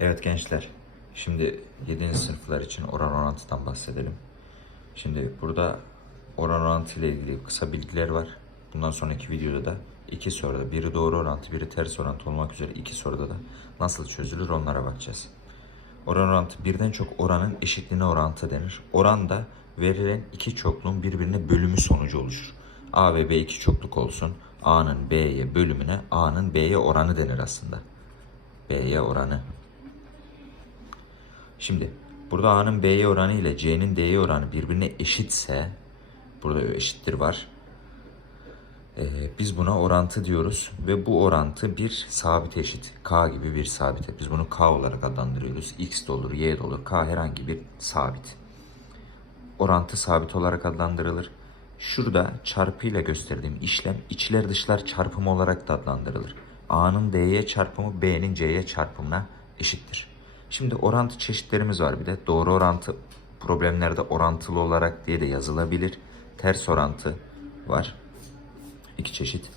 Evet gençler, şimdi 7. sınıflar için oran orantıdan bahsedelim. Şimdi burada oran orantı ile ilgili kısa bilgiler var. Bundan sonraki videoda da iki soruda biri doğru orantı, biri ters orantı olmak üzere iki soruda da nasıl çözülür onlara bakacağız. Oran orantı birden çok oranın eşitliğine orantı denir. Oran da verilen iki çokluğun birbirine bölümü sonucu oluşur. A ve B iki çokluk olsun. A'nın B'ye bölümüne A'nın B'ye oranı denir aslında. B'ye oranı. Şimdi burada A'nın B'ye oranı ile C'nin D'ye oranı birbirine eşitse burada eşittir var. Ee, biz buna orantı diyoruz ve bu orantı bir sabit eşit. K gibi bir sabit. Biz bunu K olarak adlandırıyoruz. X de olur, Y de olur. K herhangi bir sabit. Orantı sabit olarak adlandırılır. Şurada çarpıyla gösterdiğim işlem içler dışlar çarpımı olarak da adlandırılır. A'nın D'ye çarpımı B'nin C'ye çarpımına eşittir. Şimdi orantı çeşitlerimiz var bir de. Doğru orantı problemlerde orantılı olarak diye de yazılabilir. Ters orantı var. İki çeşit.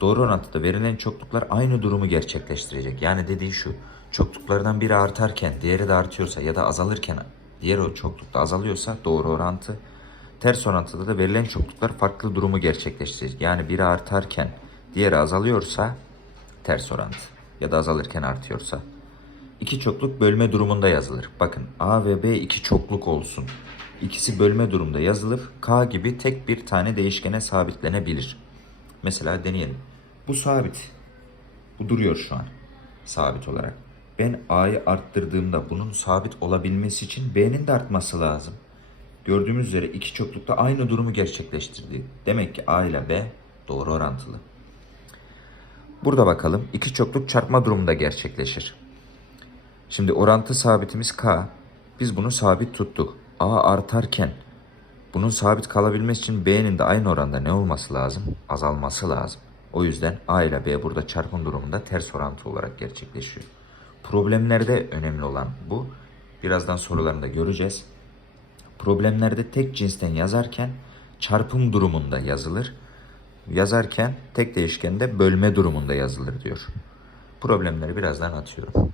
Doğru orantıda verilen çokluklar aynı durumu gerçekleştirecek. Yani dediği şu. Çokluklardan biri artarken diğeri de artıyorsa ya da azalırken diğer o çoklukta azalıyorsa doğru orantı. Ters orantıda da verilen çokluklar farklı durumu gerçekleştirecek. Yani biri artarken diğeri azalıyorsa ters orantı ya da azalırken artıyorsa. İki çokluk bölme durumunda yazılır. Bakın A ve B iki çokluk olsun. İkisi bölme durumda yazılır. K gibi tek bir tane değişkene sabitlenebilir. Mesela deneyelim. Bu sabit. Bu duruyor şu an. Sabit olarak. Ben A'yı arttırdığımda bunun sabit olabilmesi için B'nin de artması lazım. Gördüğümüz üzere iki çoklukta aynı durumu gerçekleştirdi. Demek ki A ile B doğru orantılı. Burada bakalım. iki çokluk çarpma durumunda gerçekleşir. Şimdi orantı sabitimiz K. Biz bunu sabit tuttuk. A artarken bunun sabit kalabilmesi için B'nin de aynı oranda ne olması lazım? Azalması lazım. O yüzden A ile B burada çarpım durumunda ters orantı olarak gerçekleşiyor. Problemlerde önemli olan bu. Birazdan sorularında göreceğiz. Problemlerde tek cinsten yazarken çarpım durumunda yazılır. Yazarken tek değişkende bölme durumunda yazılır diyor. Problemleri birazdan atıyorum.